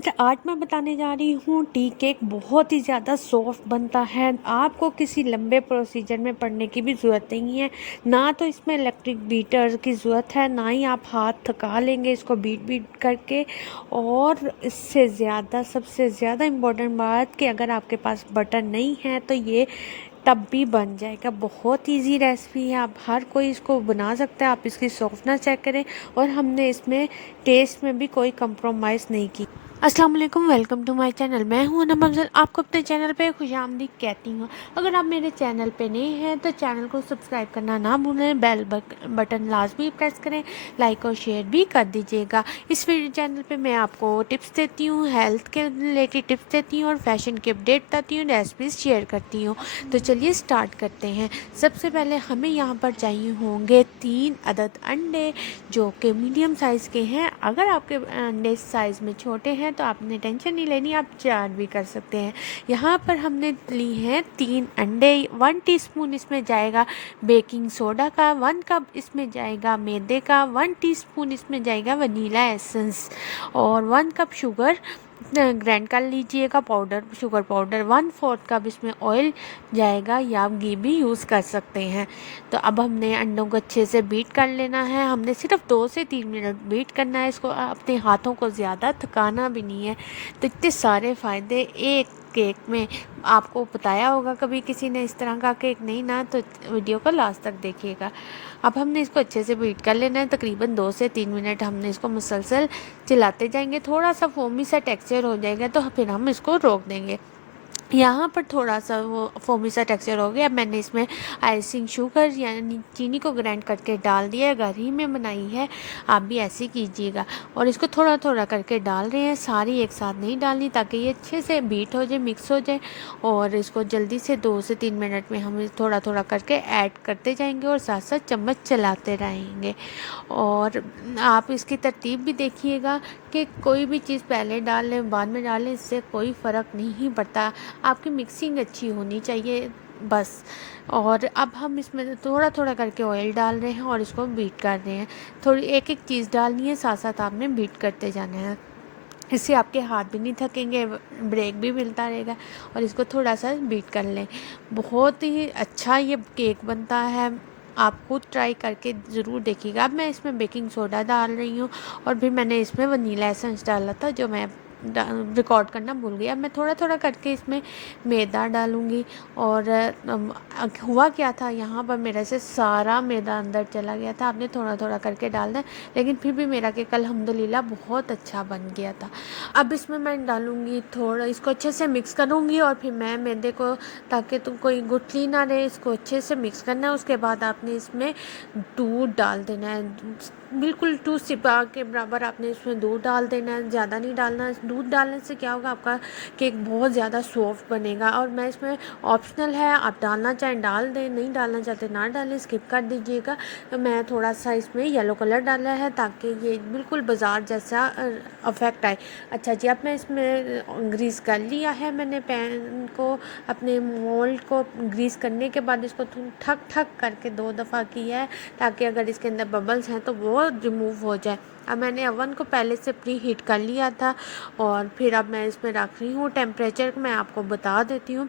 तो आज मैं बताने जा रही हूँ टी केक बहुत ही ज़्यादा सॉफ्ट बनता है। आपको किसी लंबे प्रोसीजर में पड़ने की भी ज़रूरत नहीं है। ना तो इसमें इलेक्ट्रिक बीटर की ज़रूरत है, ना ही आप हाथ थका लेंगे इसको बीट बीट करके। और इससे ज़्यादा सबसे ज़्यादा इम्पोर्टेंट बात कि अगर आपके पास बटर नहीं है तो ये तब भी बन जाएगा। बहुत इजी रेसिपी है, आप हर कोई इसको बना सकता है। आप इसकी सॉफ्टनेस चेक करें। और हमने इसमें टेस्ट में भी कोई कंप्रोमाइज़ नहीं की। अस्सलाम वालेकुम, वेलकम टू माय चैनल। मैं हूं अनम अफजल, आपको अपने चैनल पे खुशामदीद कहती हूं। अगर आप मेरे चैनल पे नए हैं तो चैनल को सब्सक्राइब करना ना भूलें, बेल बटन लाजमी प्रेस करें, लाइक और शेयर भी कर दीजिएगा। इस वीडियो चैनल पे मैं आपको टिप्स देती हूँ, हेल्थ के रिलेटेड टिप्स देती हूँ और फैशन की अपडेट बताती हूँ, रेसिपीज़ शेयर करती हूँ। तो चलिए स्टार्ट करते हैं। सबसे पहले हमें यहाँ पर चाहिए होंगे 3 अदद अंडे, जो कि मीडियम साइज़ के हैं। अगर आपके अंडे साइज़ में छोटे हैं तो आपने टेंशन नहीं लेनी, आप 4 भी कर सकते हैं। यहाँ पर हमने ली हैं 3 अंडे। 1 टीस्पून इसमें जाएगा बेकिंग सोडा का, 1 कप इसमें जाएगा मैदे का, 1 टीस्पून इसमें जाएगा वनीला एसेंस और 1 कप शुगर ग्राइंड कर लीजिएगा, पाउडर शुगर पाउडर। 1/4 कप इसमें ऑयल जाएगा या आप घी भी यूज़ कर सकते हैं। तो अब हमने अंडों को अच्छे से बीट कर लेना है। हमने सिर्फ 2 से 3 मिनट बीट करना है इसको, अपने हाथों को ज़्यादा थकाना भी नहीं है। तो इतने सारे फ़ायदे एक केक में। आपको बताया होगा कभी किसी ने इस तरह का केक, नहीं ना तो वीडियो को लास्ट तक देखिएगा। अब हमने इसको अच्छे से बीट कर लेना है। तकरीबन 2 से 3 मिनट हमने इसको मुसलसल चलाते जाएंगे। थोड़ा सा फोमी सा टेक्सचर हो जाएगा तो फिर हम इसको रोक देंगे। यहाँ पर थोड़ा सा वो फोमी सा टेक्सचर हो गया। अब मैंने इसमें आइसिंग शुगर यानी चीनी को ग्राइंड करके डाल दिया। घर ही में बनाई है, आप भी ऐसे कीजिएगा। और इसको थोड़ा थोड़ा करके डाल रहे हैं, सारी एक साथ नहीं डालनी, ताकि ये अच्छे से बीट हो जाए, मिक्स हो जाए। और इसको जल्दी से 2 से 3 मिनट में हम थोड़ा थोड़ा करके ऐड करते जाएंगे और साथ साथ चम्मच चलाते रहेंगे। और आप इसकी तरतीब भी देखिएगा कि कोई भी चीज़ पहले डाल लें बाद में डालें, इससे कोई फ़र्क नहीं पड़ता। आपकी मिक्सिंग अच्छी होनी चाहिए बस। और अब हम इसमें थोड़ा थोड़ा करके ऑयल डाल रहे हैं और इसको बीट कर रहे हैं। थोड़ी एक एक चीज़ डालनी है, साथ साथ आपने बीट करते जाना है। इससे आपके हाथ भी नहीं थकेंगे, ब्रेक भी मिलता रहेगा। और इसको थोड़ा सा बीट कर लें। बहुत ही अच्छा ये केक बनता है, आप खुद ट्राई करके ज़रूर देखिएगा। अब मैं इसमें बेकिंग सोडा डाल रही हूँ और फिर मैंने इसमें वनीला एसेंस डाला था, जो मैं रिकॉर्ड करना भूल गई। अब मैं थोड़ा थोड़ा करके इसमें मैदा डालूँगी। और हुआ क्या था, यहाँ पर मेरे से सारा मैदा अंदर चला गया था। आपने थोड़ा थोड़ा करके डालना है, लेकिन फिर भी मेरा केक अल्हम्दुलिल्लाह बहुत अच्छा बन गया था। अब इसमें मैं डालूँगी थोड़ा, इसको अच्छे से मिक्स करूँगी और फिर मैं मैदे को, ताकि तुम कोई गुठली ना रहे, इसको अच्छे से मिक्स करना है। उसके बाद आपने इसमें दूध डाल देना है, बिल्कुल 2 सिपा के बराबर आपने इसमें दूध डाल देना है, ज़्यादा नहीं डालना है। दूध डालने से क्या होगा, आपका केक बहुत ज़्यादा सॉफ्ट बनेगा। और मैं इसमें ऑप्शनल है, आप डालना चाहें डाल दें, नहीं डालना चाहते ना डालें, स्किप कर दीजिएगा। तो मैं थोड़ा सा इसमें येलो कलर डाला है ताकि ये बिल्कुल बाज़ार जैसा अफेक्ट आए। अच्छा जी, अब मैं इसमें ग्रीस कर लिया है मैंने पैन को। अपने मोल्ड को ग्रीस करने के बाद इसको ठक ठक करके 2 दफ़ा किया है, ताकि अगर इसके अंदर बबल्स हैं तो वो रिमूव हो जाए। अब मैंने ओवन को पहले से प्री हीट कर लिया था और फिर अब मैं इसमें रख रही हूँ। टेम्परेचर मैं आपको बता देती हूँ,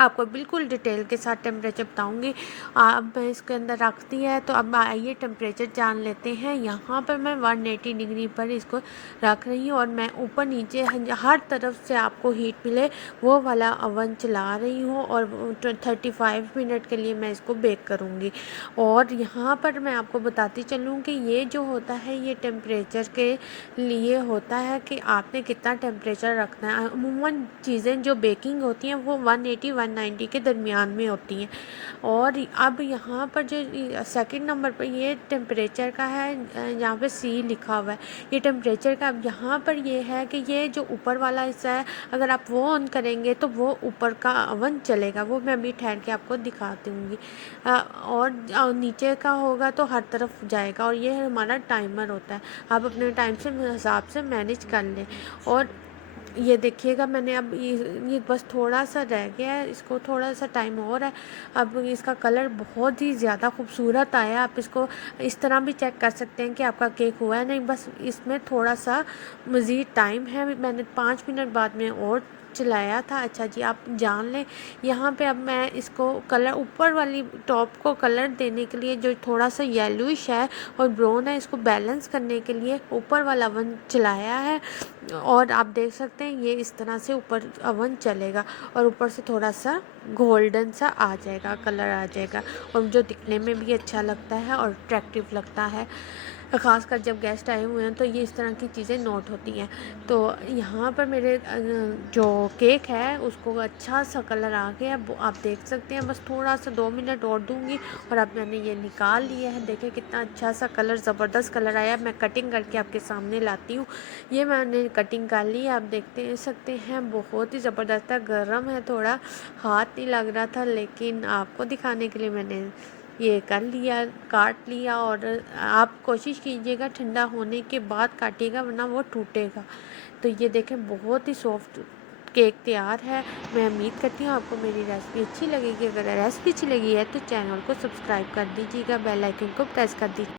आपको बिल्कुल डिटेल के साथ टेम्परेचर बताऊंगी। अब मैं इसके अंदर रखती है, तो अब आइए टेम्परेचर जान लेते हैं। यहाँ पर मैं 180 डिग्री पर इसको रख रही हूँ और मैं ऊपर नीचे हर तरफ से आपको हीट मिले वो वाला ओवन चला रही हूँ। और 35 मिनट के लिए मैं इसको बेक करूँगी। और यहाँ पर मैं आपको बताती चलूँ कि ये जो होता है ये टेम्परेचर के लिए होता है कि आपने कितना टेम्परेचर रखना है। अमूमन चीज़ें जो बेकिंग होती हैं वो 180 190 के दरमियान में होती हैं। और अब यहाँ पर जो सेकंड नंबर पर ये टेम्परेचर का है, यहाँ पे सी लिखा हुआ है ये टेम्परेचर का। अब यहाँ पर ये है कि ये जो ऊपर वाला हिस्सा है, अगर आप वो ऑन करेंगे तो वो ऊपर का ओवन चलेगा, वो मैं अभी ठहर के आपको दिखा दूँगी। और नीचे का होगा तो हर तरफ जाएगा। और ये हमारा टाइमर होता है, आप अपने टाइम से हिसाब से मैनेज कर लें। और ये देखिएगा मैंने अब ये बस थोड़ा-सा रह गया है, इसको थोड़ा-सा टाइम और है। अब इसका कलर बहुत ही ज़्यादा खूबसूरत आया है। आप इसको इस तरह भी चेक कर सकते हैं कि आपका केक हुआ है नहीं, बस इसमें थोड़ा-सा मज़ीद टाइम है। मैंने 5 मिनट बाद में और चलाया था। अच्छा जी, आप जान लें यहाँ पे अब मैं इसको कलर ऊपर वाली टॉप को कलर देने के लिए जो थोड़ा-सा येलोइश है और ब्राउन है, इसको बैलेंस करने के लिए ऊपर वाला ओवन चलाया है। और आप देख सकते हैं ये इस तरह से ऊपर ओवन चलेगा और ऊपर से थोड़ा सा गोल्डन सा आ जाएगा, कलर आ जाएगा और जो दिखने में भी अच्छा लगता है और अट्रैक्टिव लगता है। ख़ासकर जब गेस्ट आए हुए हैं तो ये इस तरह की चीज़ें नोट होती हैं। तो यहाँ पर मेरे जो केक है उसको अच्छा सा कलर आ गया, आप देख सकते हैं। बस थोड़ा सा 2 मिनट और दूँगी और अब मैंने ये निकाल लिया है। देखें कितना अच्छा सा कलर, ज़बरदस्त कलर आया। मैं कटिंग करके आपके सामने लाती हूँ। ये मैंने कटिंग कर ली, आप देखते सकते हैं बहुत ही ज़बरदस्त है। गर्म है, थोड़ा हाथ नहीं लग रहा था, लेकिन आपको दिखाने के लिए मैंने ये कर लिया, काट लिया। और आप कोशिश कीजिएगा ठंडा होने के बाद काटिएगा, वरना वो टूटेगा। तो ये देखें बहुत ही सॉफ्ट केक तैयार है। मैं उम्मीद करती हूँ आपको मेरी रेसिपी अच्छी लगेगी। अगर रेसिपी अच्छी लगी है तो चैनल को सब्सक्राइब कर दीजिएगा, बेल आइकन को प्रेस कर दीजिए।